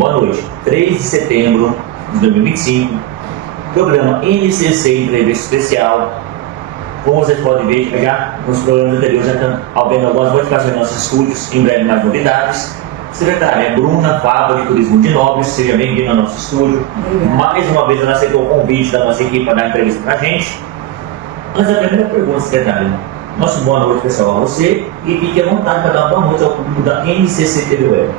Boa noite. 3 de setembro de 2025, programa NCC Entrevista Especial. Como vocês podem ver, já nos programas anteriores já estão havendo algumas modificações nos nossos estúdios, em breve mais novidades. Secretária Bruna Fava de Turismo de Nobres, seja bem-vinda ao nosso estúdio. Mais uma vez ela aceitou o convite da nossa equipe para dar entrevista para a gente. Antes da primeira pergunta, secretária, nosso boa noite pessoal a você e fique à vontade para dar uma boa noite ao público da NCC TV Web.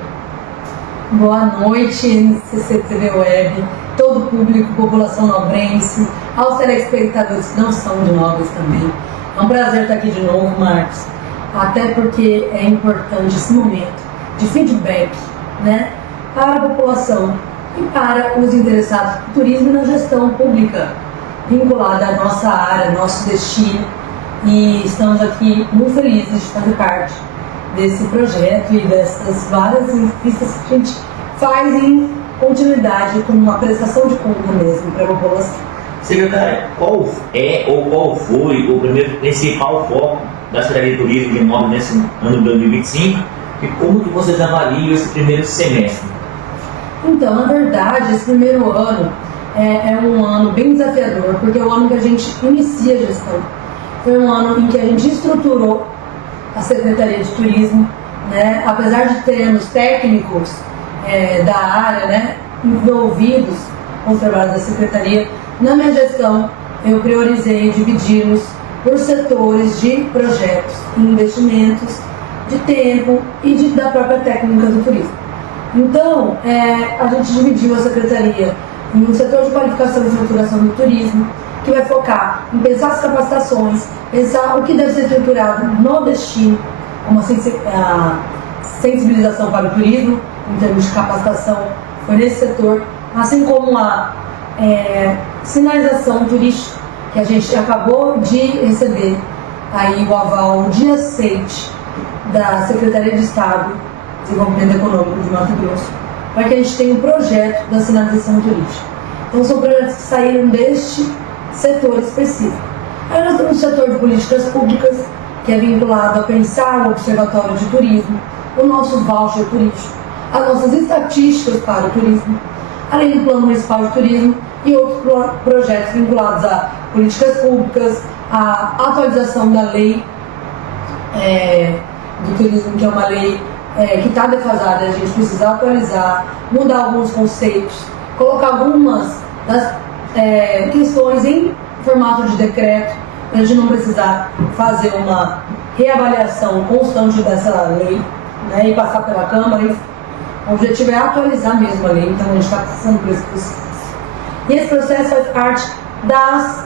Boa noite, NCC TV Web, todo o público, população nobrense, aos telespectadores que não são de Nobres também. É um prazer estar aqui de novo, Marcos, até porque é importante esse momento de feedback, né, para a população e para os interessados no turismo e na gestão pública vinculada à nossa área, nosso destino, e estamos aqui muito felizes de fazer parte desse projeto e dessas várias entrevistas que a gente faz em continuidade com uma prestação de conta mesmo para a população. Secretária, qual é ou qual foi o primeiro principal foco da Secretaria de Turismo de Nobres nesse ano de 2025 e como que vocês avaliam esse primeiro semestre? Então, na verdade, esse primeiro ano é um ano bem desafiador, porque é o ano que a gente inicia a gestão. Foi um ano em que a gente estruturou a Secretaria de Turismo, né? Apesar de termos técnicos da área, né, envolvidos com os trabalhos da Secretaria, na minha gestão eu priorizei dividir-nos por setores de projetos, investimentos, de tempo e da própria técnica do turismo. Então, a gente dividiu a Secretaria em um setor de qualificação e estruturação do turismo, que vai focar em pensar as capacitações, pensar o que deve ser estruturado no destino, como a sensibilização para o turismo, em termos de capacitação, foi nesse setor, assim como a sinalização turística, que a gente acabou de receber aí o aval de aceite da Secretaria de Estado de Desenvolvimento Econômico de Mato Grosso, para que a gente tenha um projeto da sinalização turística. Então são projetos que saíram deste setor específico. Aí nós temos o setor de políticas públicas, que é vinculado a pensar o observatório de turismo, o nosso voucher turístico, as nossas estatísticas para o turismo, além do plano municipal de turismo e outros projetos vinculados a políticas públicas, a atualização da lei do turismo, que é uma lei que está defasada, a gente precisa atualizar, mudar alguns conceitos, colocar algumas das questões em formato de decreto, para a gente não precisar fazer uma reavaliação constante dessa lei, né, e passar pela Câmara. O objetivo é atualizar mesmo a lei, então a gente está passando por esse processo. E esse processo faz parte das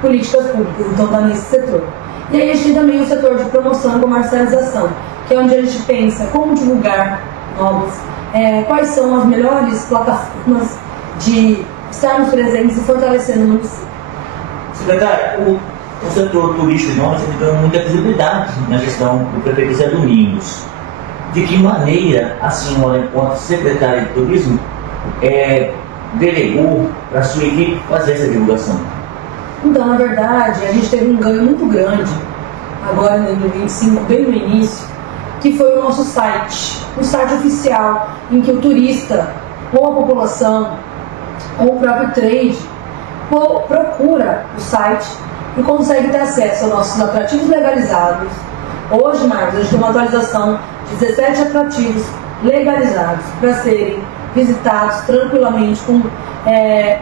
políticas públicas, então está nesse setor. E aí a gente tem também o setor de promoção e comercialização, que é onde a gente pensa como divulgar novos, quais são as melhores plataformas de estarmos presentes e fortalecendo o município. Secretário, o setor turístico de Nobres tem muita visibilidade na gestão do prefeito Zé Domingos. De que maneira a senhora, enquanto secretária de turismo, delegou para a sua equipe fazer essa divulgação? Então, na verdade, a gente teve um ganho muito grande, agora em 2025, bem no início, que foi o nosso site, um site oficial, em que o turista, ou a população, ou o próprio trade, procura o site e consegue ter acesso aos nossos atrativos legalizados. Hoje, Marcos, a gente tem uma atualização de 17 atrativos legalizados para serem visitados tranquilamente, com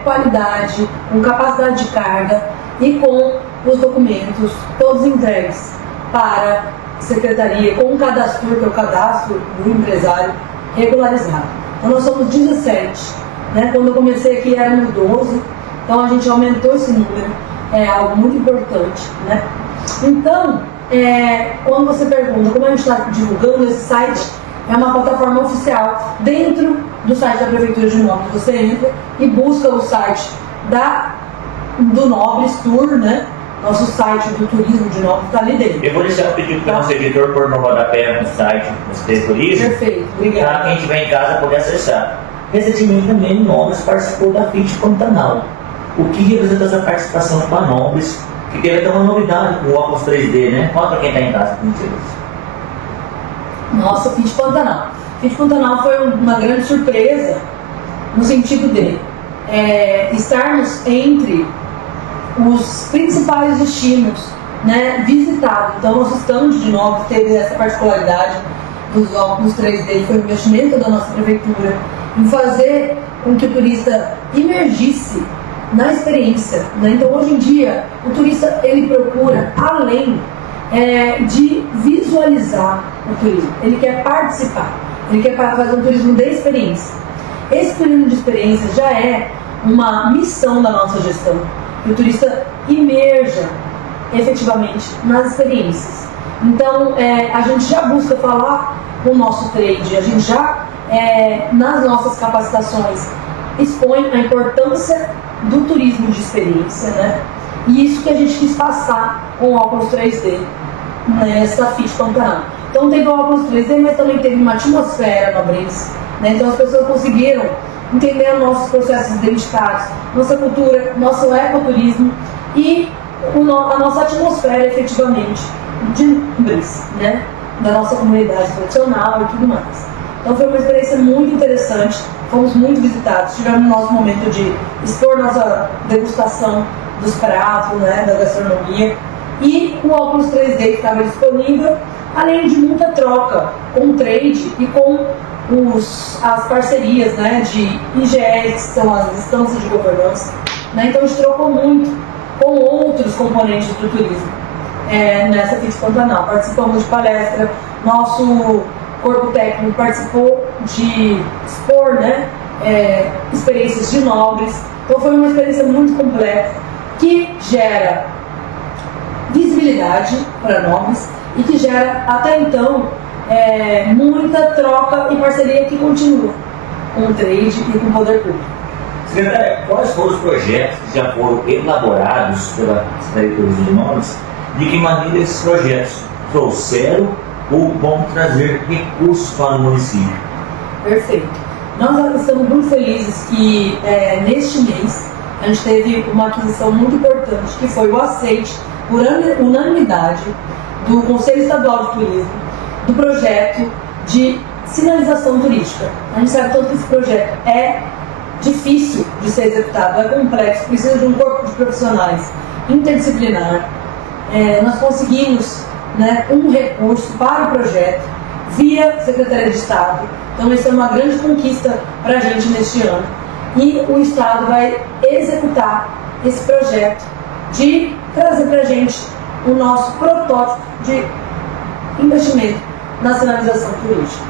qualidade, com capacidade de carga e com os documentos todos entregues para a Secretaria, com um cadastro, que é o cadastro do empresário regularizado. Então nós somos 17, né? Quando eu comecei aqui éramos 12, então a gente aumentou esse número, é algo muito importante, né? Então, quando você pergunta como a gente está divulgando, esse site é uma plataforma oficial dentro do site da Prefeitura de Nobres. Você entra e busca o site do Nobres Tour, né? Nosso site do turismo de Nobres está ali dentro. Eu vou deixar o pedido para o nosso editor pôr no rodapé no site do Secretaria de Turismo. Perfeito, obrigado. Para quem estiver em casa poder acessar. Recentemente também Nobres participou da FIT Pantanal. O que representa essa participação para Nobres, que teve até uma novidade com o óculos 3D, né? Fala para quem está em casa. Nossa, FIT Pantanal. Fit Pantanal foi uma grande surpresa no sentido de estarmos entre os principais destinos, né, visitados. Então, nosso stand de novo teve essa particularidade dos óculos 3D, foi um investimento da nossa prefeitura em fazer com que o turista imergisse na experiência, né? Então, hoje em dia, o turista ele procura além de visualizar o turismo, ele quer participar, ele quer fazer um turismo de experiência. Esse turismo de experiência já é uma missão da nossa gestão, que o turista imerja efetivamente nas experiências. Então, a gente já busca falar com o nosso trade, a gente já, nas nossas capacitações, expõe a importância do turismo de experiência, né? E isso que a gente quis passar com o óculos 3D nessa Fit Pantanal. Então, teve o óculos 3D, mas também teve uma atmosfera no Brins, né? Então, as pessoas conseguiram entender os nossos processos identitários, nossa cultura, nosso ecoturismo e a nossa atmosfera, efetivamente, de Brins, né? Da nossa comunidade tradicional e tudo mais. Então, foi uma experiência muito interessante, fomos muito visitados, tivemos o nosso momento de expor nossa degustação dos pratos, né, da gastronomia, e o óculos 3D que estava disponível, além de muita troca com o trade e com as parcerias, né, de IGEs, que são as instâncias de governança, né? Então a gente trocou muito com outros componentes do turismo nessa Fit Pantanal. Participamos de palestra, nosso corpo técnico participou de expor, né, experiências de nobres. Então foi uma experiência muito completa que gera visibilidade para nobres e que gera até então muita troca e parceria que continua com o trade e com o poder público. Secretária, quais foram os projetos que já foram elaborados pela Secretaria de Turismo de Manaus? De que maneira esses projetos trouxeram ou vão trazer recursos para o município? Perfeito. Nós estamos muito felizes que neste mês a gente teve uma aquisição muito importante, que foi o aceite por unanimidade do Conselho Estadual de Turismo do projeto de sinalização turística. A gente sabe tanto que esse projeto é difícil de ser executado, é complexo, precisa de um corpo de profissionais interdisciplinar. Nós conseguimos, né, um recurso para o projeto via Secretaria de Estado. Então, isso é uma grande conquista para a gente neste ano. E o Estado vai executar esse projeto de trazer para a gente o nosso protótipo de investimento na sinalização turística.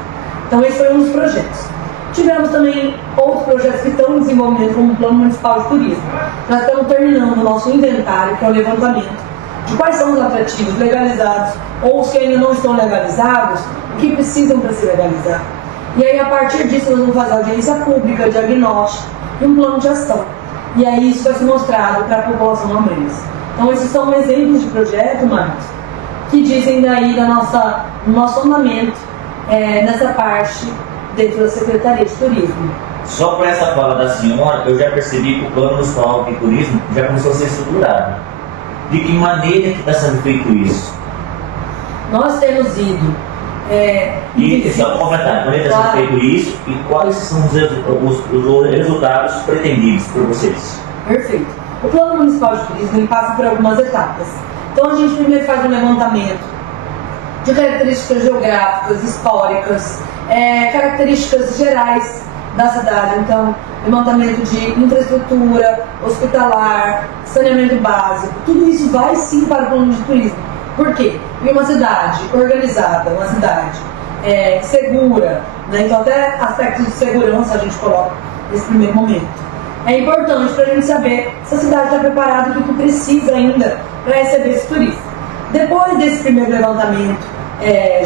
Então, esse foi um dos projetos. Tivemos também outros projetos que estão em desenvolvimento, como o Plano Municipal de Turismo. Nós estamos terminando o nosso inventário, que é o levantamento de quais são os atrativos legalizados ou os que ainda não estão legalizados, o que precisam para se legalizar. E aí, a partir disso, nós vamos fazer audiência pública, diagnóstico e um plano de ação. E aí, isso vai ser mostrado para a população amanhã. Então, esses são exemplos de projeto, Marcos, que dizem daí do nosso andamento nessa parte dentro da Secretaria de Turismo. Só por essa fala da senhora, eu já percebi que o Plano Municipal de Turismo já começou a ser estruturado. De que maneira que está sendo feito isso? Nós temos ido... E só para completar, como está sendo feito isso e quais são os resultados pretendidos por vocês? Perfeito. O Plano Municipal de Turismo ele passa por algumas etapas. Então a gente primeiro faz um levantamento de características geográficas, históricas, características gerais da cidade. Então, levantamento de infraestrutura, hospitalar, saneamento básico, tudo isso vai sim para o plano de turismo. Por quê? Porque uma cidade organizada, uma cidade segura, né? Então até aspectos de segurança a gente coloca nesse primeiro momento. É importante para a gente saber se a cidade está preparada e o que precisa ainda para receber esse turista. Depois desse primeiro levantamento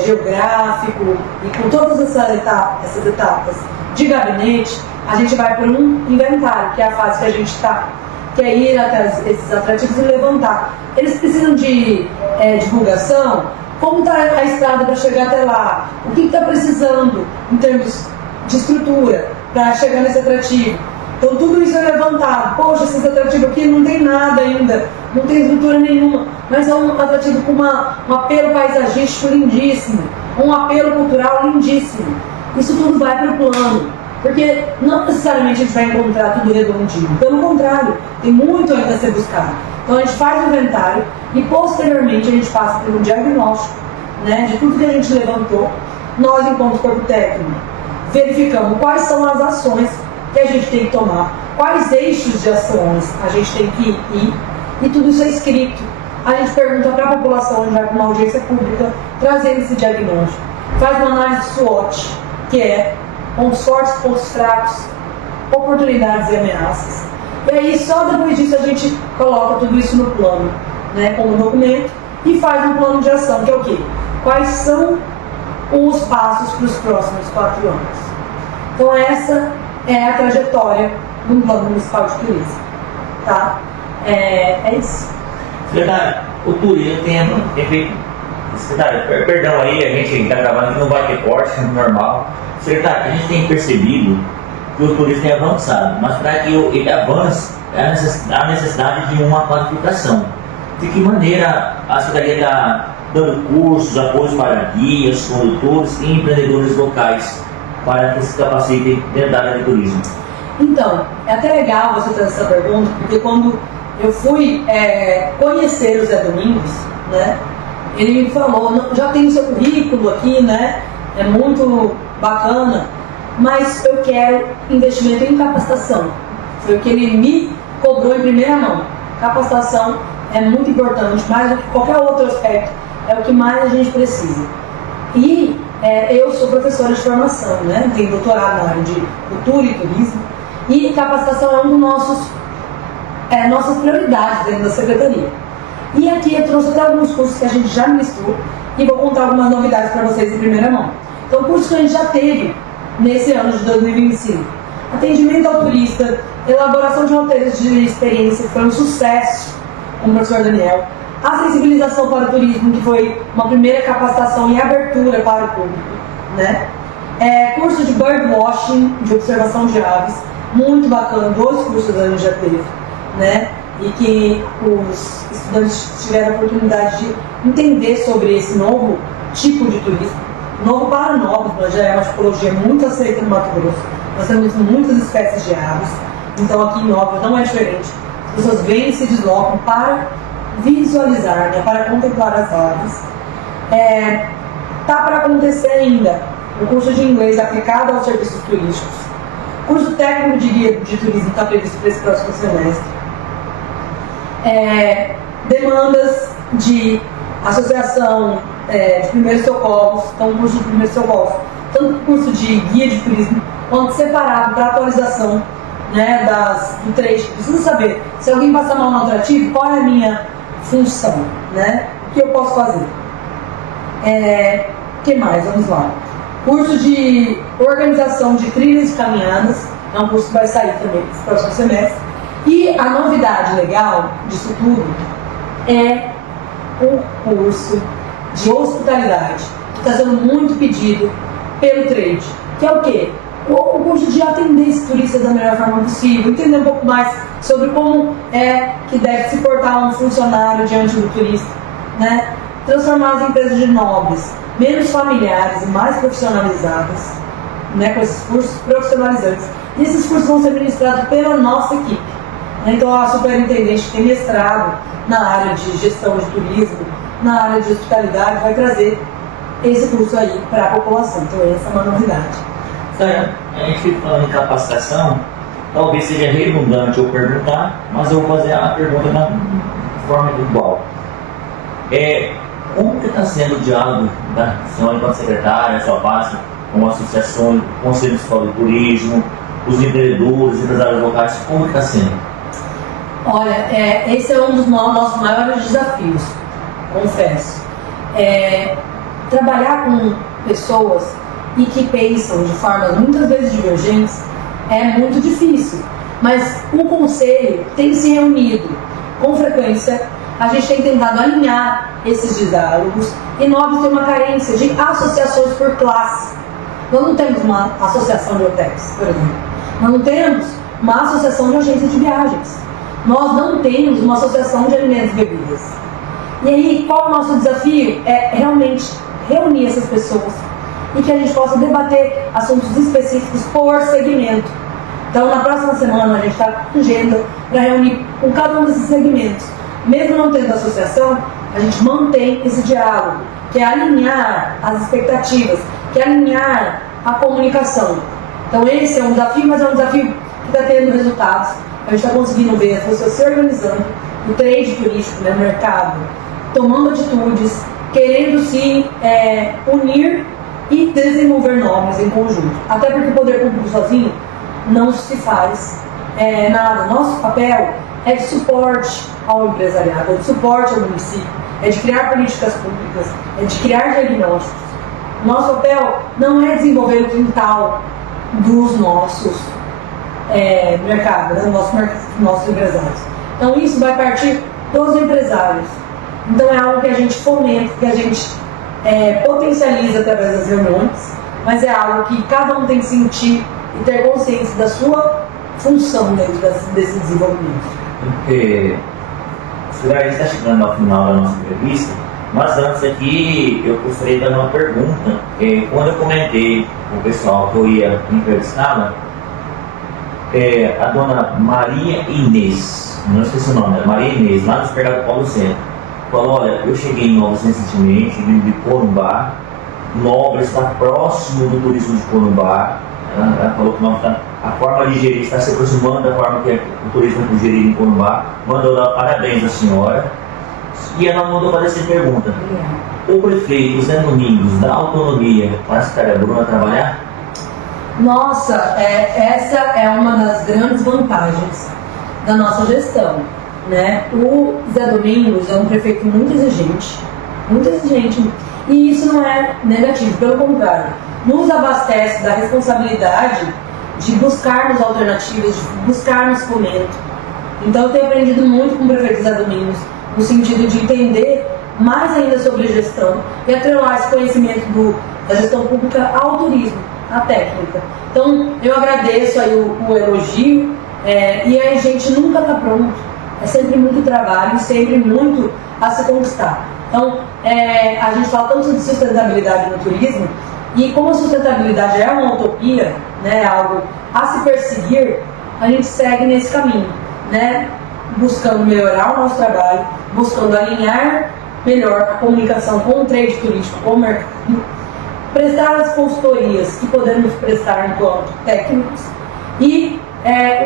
geográfico e com todas essas etapas de gabinete, a gente vai para um inventário, que é a fase que a gente está, que é ir até esses atrativos e levantar. Eles precisam de divulgação, como está a estrada para chegar até lá, o que está precisando em termos de estrutura para chegar nesse atrativo. Então tudo isso é levantado. Poxa, esses atrativos aqui não tem nada ainda, não tem estrutura nenhuma, mas é um atrativo com um apelo paisagístico lindíssimo, um apelo cultural lindíssimo. isso tudo vai para o plano. Porque não necessariamente a gente vai encontrar tudo redondinho. Pelo contrário, tem muito ainda a ser buscado. Então a gente faz o inventário e posteriormente a gente passa por um diagnóstico, né, de tudo que a gente levantou. Nós, enquanto corpo técnico, verificamos quais são as ações que a gente tem que tomar, quais eixos de ações a gente tem que ir, e tudo isso é escrito. A gente pergunta para a população, a gente vai para uma audiência pública, trazendo esse diagnóstico. Faz uma análise SWOT, que é pontos fortes, pontos fracos, oportunidades e ameaças. E aí, só depois disso, a gente coloca tudo isso no plano, né, como documento, e faz um plano de ação, que é o quê? Quais são os passos para os próximos 4 anos. Então, essa é a trajetória do Plano Municipal de Turismo. Tá? É isso. Secretário, o turismo tem feito. Secretário, perdão aí, a gente está gravando que não vai ter corte, normal. Secretário, a gente tem percebido que o turismo tem avançado, mas para que ele avance, há necessidade de uma qualificação. De que maneira a Secretaria está dando cursos, apoios para guias, condutores e empreendedores locais para que se capacitem dentro da área de turismo? Então, é até legal você trazer essa pergunta, porque quando eu fui conhecer o Zé Domingos, né, ele me falou, já tem o seu currículo aqui, né, é muito bacana, mas eu quero investimento em capacitação. Foi o que ele me cobrou em primeira mão. Capacitação é muito importante, mais do que qualquer outro aspecto, é o que mais a gente precisa. E eu sou professora de formação, né, tenho doutorado na área de cultura e turismo, e capacitação é um dos nossas prioridades dentro da Secretaria. E aqui eu trouxe até alguns cursos que a gente já ministrou e vou contar algumas novidades para vocês em primeira mão. Então, cursos que a gente já teve nesse ano de 2025. Atendimento ao turista, elaboração de roteiros de experiência, que foi um sucesso com o professor Daniel. A sensibilização para o turismo, que foi uma primeira capacitação e abertura para o público, né? Curso de birdwatching, de observação de aves, muito bacana, 2 cursos a gente já teve, né? E que os estudantes tiveram a oportunidade de entender sobre esse novo tipo de turismo, novo para novos, mas já é uma tipologia muito aceita no Mato Grosso. Nós temos muitas espécies de aves, então aqui em Novos não é diferente. As pessoas vêm e se deslocam para visualizar, né, para contemplar as aves. Tá para acontecer ainda o curso de inglês aplicado aos serviços turísticos. Curso técnico de guia de turismo está previsto para esse próximo semestre. Demandas de associação de primeiros socorros, então curso de primeiros socorros, tanto curso de guia de turismo, quanto separado para atualização, né, do trecho. Precisa saber, se alguém passar mal no atrativo, qual é a minha função, né? O que eu posso fazer? O que mais? Vamos lá. Curso de organização de trilhas e caminhadas, é um curso que vai sair também no próximo semestre. E a novidade legal disso tudo é o curso de hospitalidade, que está sendo muito pedido pelo trade, que é o quê? O curso de atender esses turistas da melhor forma possível, entender um pouco mais sobre como é que deve se portar um funcionário diante do turista, né? Transformar as empresas de nobres, menos familiares e mais profissionalizadas, né? Com esses cursos profissionalizantes. E esses cursos vão ser ministrados pela nossa equipe. Então a superintendente que tem mestrado na área de gestão de turismo, na área de hospitalidade, vai trazer esse curso aí para a população. Então essa é uma novidade. A gente falando em capacitação, talvez seja redundante eu perguntar, mas eu vou fazer a pergunta da forma igual. Como que está sendo o diálogo da senhora enquanto secretária, sua pasta, com a associação, com o Conselho Municipal de Turismo, os empreendedores, empresários locais, como que está sendo? Olha, esse é um dos nossos maiores desafios, confesso. Trabalhar com pessoas e que pensam de formas muitas vezes divergentes é muito difícil. Mas o conselho tem se reunido com frequência, a gente tem tentado alinhar esses diálogos e nós temos uma carência de associações por classe. Nós não temos uma associação de hotéis, por exemplo. Nós não temos uma associação de agências de viagens. Nós não temos uma associação de alimentos e bebidas. E aí, qual é o nosso desafio? É realmente reunir essas pessoas e que a gente possa debater assuntos específicos por segmento. Então, na próxima semana, a gente está com agenda para reunir com cada um desses segmentos. Mesmo não tendo associação, a gente mantém esse diálogo, que é alinhar as expectativas, que é alinhar a comunicação. Então, esse é um desafio, mas é um desafio que está tendo resultados. A gente está conseguindo ver as pessoas se organizando, o trade turístico, né, o mercado, tomando atitudes, querendo se unir e desenvolver normas em conjunto. Até porque o poder público sozinho não se faz nada. Nosso papel é de suporte ao empresariado, é de suporte ao município, é de criar políticas públicas, é de criar diagnósticos. Nosso papel não é desenvolver o quintal dos nossos mercados, né, nossos empresários. Então isso vai partir dos empresários. Então é algo que a gente fomenta, que a gente potencializa através das reuniões, mas é algo que cada um tem que sentir e ter consciência da sua função dentro desse desenvolvimento. A gente está chegando ao final da nossa entrevista, mas antes aqui eu gostaria de dar uma pergunta. Quando eu comentei com o pessoal que eu ia entrevistá-la, a dona Maria Inês, não esqueci o nome, Maria Inês, lá no supermercado Paulo Centro, falou: olha, eu cheguei em Novos recentemente, vim de Corumbá, Nova está próximo do turismo de Corumbá. Ela falou que a forma de gerir está se aproximando da forma que o turismo é gerido em Corumbá. Mandou dar parabéns à senhora. E ela mandou fazer essa pergunta: o prefeito Zé Domingos dá autonomia para a cidade da Bruna trabalhar? Nossa, essa é uma das grandes vantagens da nossa gestão, né? O Zé Domingos é um prefeito muito exigente, e isso não é negativo, pelo contrário, nos abastece da responsabilidade de buscarmos alternativas, de buscarmos fomento. Então eu tenho aprendido muito com o prefeito Zé Domingos, no sentido de entender mais ainda sobre gestão e atrelar esse conhecimento da gestão pública ao turismo, à técnica. Então eu agradeço aí o elogio, e a gente nunca está pronto, é sempre muito trabalho, sempre muito a se conquistar. Então a gente fala tanto de sustentabilidade no turismo, e como a sustentabilidade é uma utopia, né, algo a se perseguir, a gente segue nesse caminho, né, buscando melhorar o nosso trabalho, buscando alinhar melhor a comunicação com o trade turístico, com o mercado, prestar as consultorias que podemos prestar enquanto técnicos e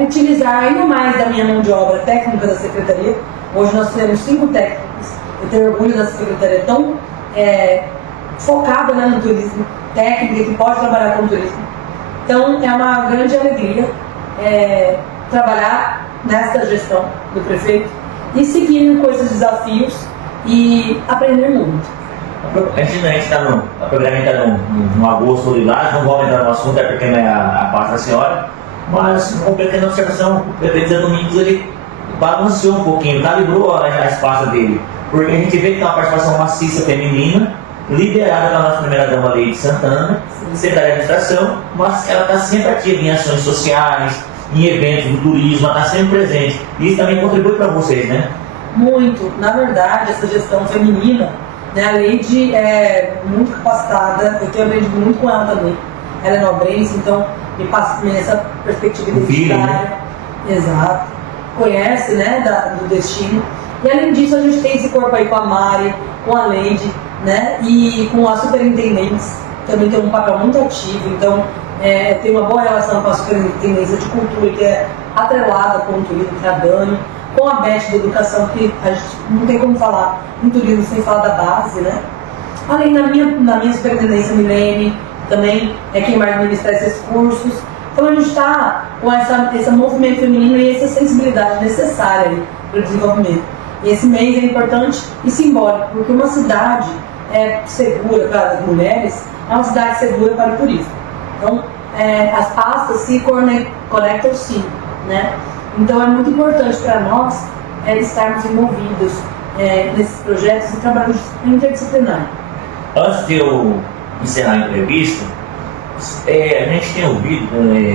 utilizar ainda mais da minha mão de obra técnica da Secretaria. Hoje nós temos 5 técnicos. Eu tenho orgulho da Secretaria tão focada, né, no turismo, técnica que pode trabalhar com o turismo. Então é uma grande alegria trabalhar nesta gestão do prefeito e seguir com esses desafios e aprender muito. A gente está no agosto lilás, não vamos entrar no assunto, porque não é a paz da senhora, mas uma pequena observação: o prefeito Zé Domingos ele balanceou um pouquinho, calibrou a espaço dele, porque a gente vê que tem uma participação maciça feminina, liderada pela nossa primeira-dama Leide Santana, secretária de administração, mas ela está sempre ativa em ações sociais, em eventos do turismo, ela está sempre presente. E isso também contribui para vocês, né? Muito. Na verdade, essa gestão feminina, né, a Leide é muito capacitada, eu tenho aprendido muito com ela também. Ela é nobrense, então me passa também essa perspectiva identitária. Exato. Conhece, né, do destino. E além disso, a gente tem esse corpo aí com a Mari, com a Leide, né, e com a superintendência, também tem um papel muito ativo. Então, tem uma boa relação com a superintendência de cultura, que é atrelada com o turismo, que é a Dani, com a Beth da educação, que a gente não tem como falar em turismo sem falar da base, né? Além da minha superintendência Milene, também é quem vai administrar esses cursos. Então a gente está com esse movimento feminino e essa sensibilidade necessária para o desenvolvimento. E esse mês é importante e simbólico, porque uma cidade segura para as mulheres é uma cidade segura para o turismo. Então as pastas se conectam sim, né? Então é muito importante para nós estarmos envolvidos nesses projetos e trabalhos interdisciplinares. Antes de eu encerrar a entrevista, a gente tem ouvido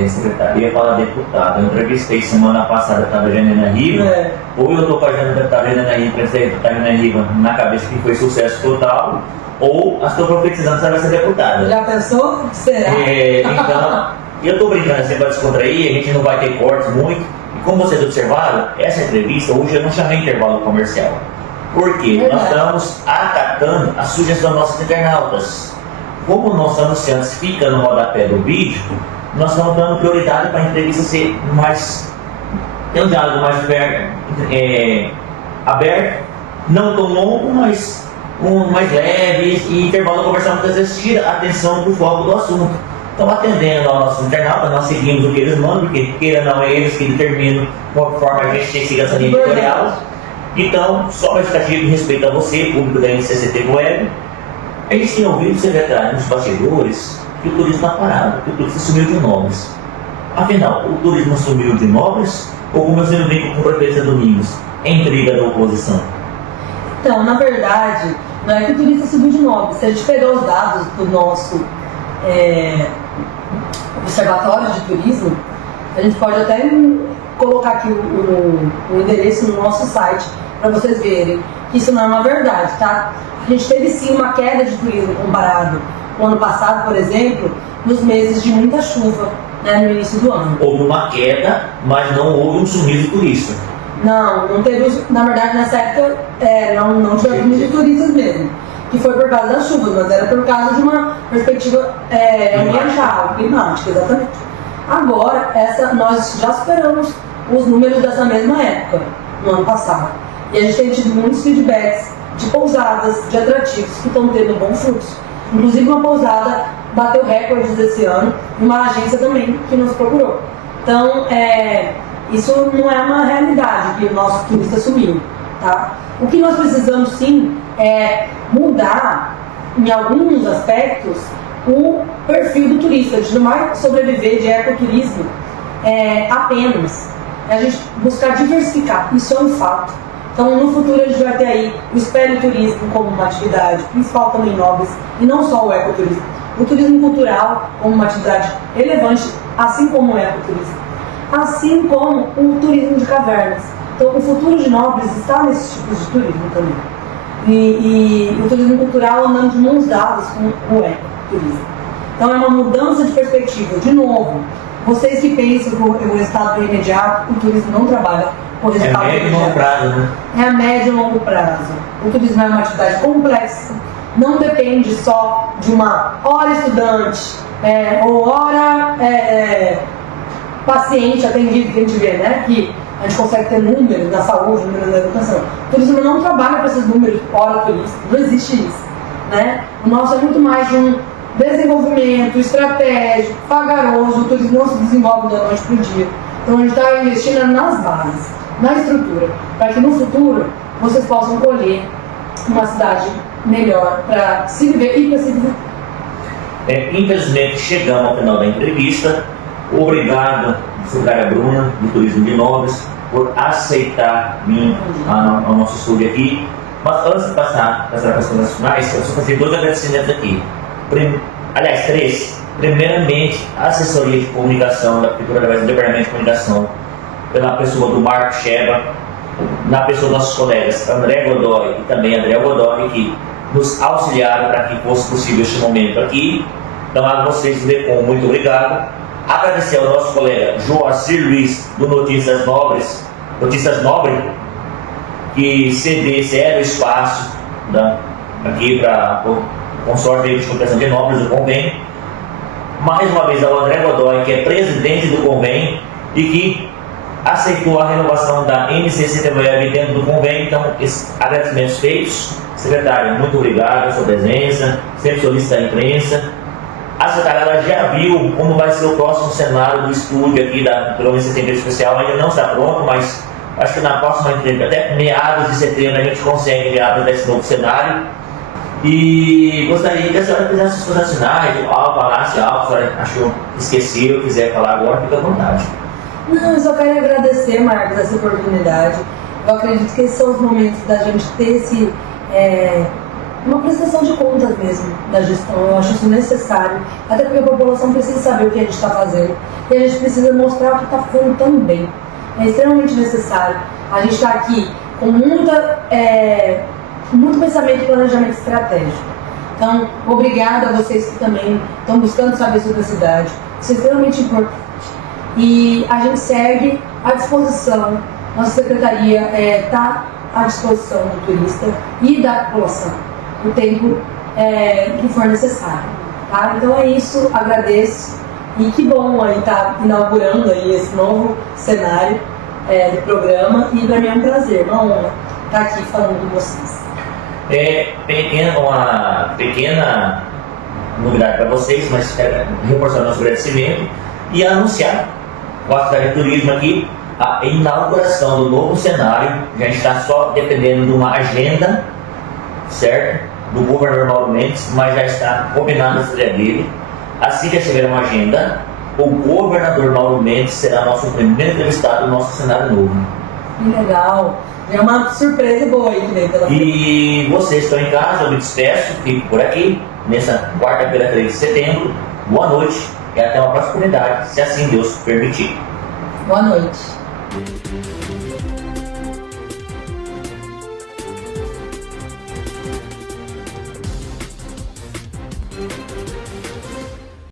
a secretaria falar deputado. Eu entrevistei semana passada a Janaína Riva, ou eu estou com a deputada Janaína Riva, na cabeça que foi sucesso total, ou estou profetizando que ela vai ser deputada. Já pensou? Será? Então, eu estou brincando assim para descontrair, a gente não vai ter cortes muito. E como vocês observaram, essa entrevista hoje eu não chamei intervalo comercial. Porque nós estamos acatando a sugestão dos nossos internautas. Como o nosso anunciante fica no rodapé do vídeo, nós estamos dando prioridade para a entrevista ser mais. Ter um diálogo mais aberto, não tão longo, mas mais leve, e intervalo comercial muitas vezes tira a atenção do foco do assunto. Então, atendendo ao nosso internauta, nós seguimos o que eles mandam, porque queira não é eles que determinam conforme a gente tem que seguir essa linha editorial. Então, só uma justificativa em respeito a você, público da NCCT Web, a gente tem ouvido, secretário, nos bastidores, que o turismo está parado, que o turismo sumiu de Nobres. Afinal, o turismo sumiu de Nobres, ou como eu sempre brinco com o prefeito Domingos, é intriga da oposição? Então, na verdade, não é que o turista subiu de Nobres. Se a gente pegar os dados do nosso Observatório de Turismo, a gente pode até colocar aqui o endereço no nosso site para vocês verem que isso não é uma verdade, tá? A gente teve sim uma queda de turismo comparado com o ano passado, por exemplo, nos meses de muita chuva, né, no início do ano. Houve uma queda, mas não houve um sumiço de turista. Não teve, na verdade nessa época não tivemos muitos turistas mesmo, que foi por causa das chuvas, mas era por causa de uma perspectiva ambiental, climática, exatamente. Agora, nós já superamos os números dessa mesma época, no ano passado. E a gente tem tido muitos feedbacks de pousadas, de atrativos que estão tendo bom fluxo. Inclusive uma pousada bateu recordes esse ano e uma agência também que nos procurou. Então, isso não é uma realidade que o nosso turista sumiu, tá? O que nós precisamos sim é mudar, em alguns aspectos, o perfil do turista. A gente não vai sobreviver de ecoturismo apenas. A gente buscar diversificar, isso é um fato. Então, no futuro, a gente vai ter aí o espelho-turismo como uma atividade, principal também em Nobres, e não só o ecoturismo. O turismo cultural como uma atividade relevante, assim como o ecoturismo. Assim como o turismo de cavernas. Então, o futuro de Nobres está nesses tipos de turismo também. E o turismo cultural andando de mãos dadas com o ecoturismo. Então, é uma mudança de perspectiva. De novo, vocês que pensam que o resultado é imediato, o turismo não trabalha com o resultado médio e longo prazo, né? É a médio e longo prazo. O turismo é uma atividade complexa, não depende só de uma hora estudante ou hora paciente atendido que a gente vê, né? Que a gente consegue ter números da saúde, números da educação. O turismo não trabalha com esses números hora turista, não existe isso, né? O nosso é muito mais de um desenvolvimento estratégico, vagaroso. O turismo não se desenvolve da noite para o dia. Então a gente está investindo nas bases, na estrutura, para que no futuro vocês possam colher uma cidade melhor para se viver e para se viver. Infelizmente chegamos ao final da entrevista. Obrigado, secretária Bruna, do Turismo de Nobres, por aceitar vir ao nosso estúdio aqui. Mas antes de passar para as questões finais, eu só fazer 2 agradecimentos aqui. Aliás, 3. Primeiramente, a assessoria de comunicação da Prefeitura através do Departamento de Comunicação, pela pessoa do Marco Sheba, na pessoa dos nossos colegas André Godoy e também André Godoy, que nos auxiliaram para que fosse possível este momento aqui. Então, a vocês do DECOM, muito obrigado. Agradecer ao nosso colega Joacir Luiz, do Notícias Nobres, que cedeu o espaço aqui para o consórcio de comunicação de Nobres, do convênio. Mais uma vez ao André Godoy, que é presidente do convênio e que aceitou a renovação da NCCT Web dentro do convênio. Então, esses agradecimentos feitos. Secretário, muito obrigado pela sua presença, sempre solicita a imprensa. A secretária já viu como vai ser o próximo cenário do estúdio aqui pelo NCCT Especial. Ainda não está pronto, mas acho que na próxima entrevista, até meados de setembro, a gente consegue apresentar esse novo cenário. E gostaria que a senhora fizesse as coisas finais, falasse algo, a senhora achou que esqueceu, quiser falar agora, fica à vontade. Não, eu só quero agradecer, Marcos, essa oportunidade. Eu acredito que esses são os momentos da gente ter uma prestação de contas mesmo da gestão. Eu acho isso necessário, até porque a população precisa saber o que a gente está fazendo e a gente precisa mostrar o que está fazendo também. É extremamente necessário. A gente está aqui com muito pensamento e planejamento estratégico. Então, obrigada a vocês que também estão buscando saber sobre a cidade. Isso é extremamente importante. E a gente segue à disposição, nossa secretaria está à disposição do turista e da população, o tempo que for necessário. Tá? Então é isso, agradeço. E que bom aí estar inaugurando aí esse novo cenário do programa. E para mim é um prazer, uma honra estar aqui falando com vocês. Uma pequena novidade para vocês, mas reforçar nosso agradecimento e anunciar com a Secretaria de Turismo aqui a inauguração do novo cenário. Já está só dependendo de uma agenda, certo? Do governador Mauro Mendes, mas já está combinado na cidade dele. Assim que receber uma agenda, o governador Mauro Mendes será nosso primeiro entrevistado no nosso cenário novo. Que legal! É uma surpresa boa aí que vem pela frente. E vocês estão em casa, eu me despeço, fico por aqui, nessa quarta-feira, 3 de setembro. Boa noite e até uma próxima oportunidade, se assim Deus permitir. Boa noite.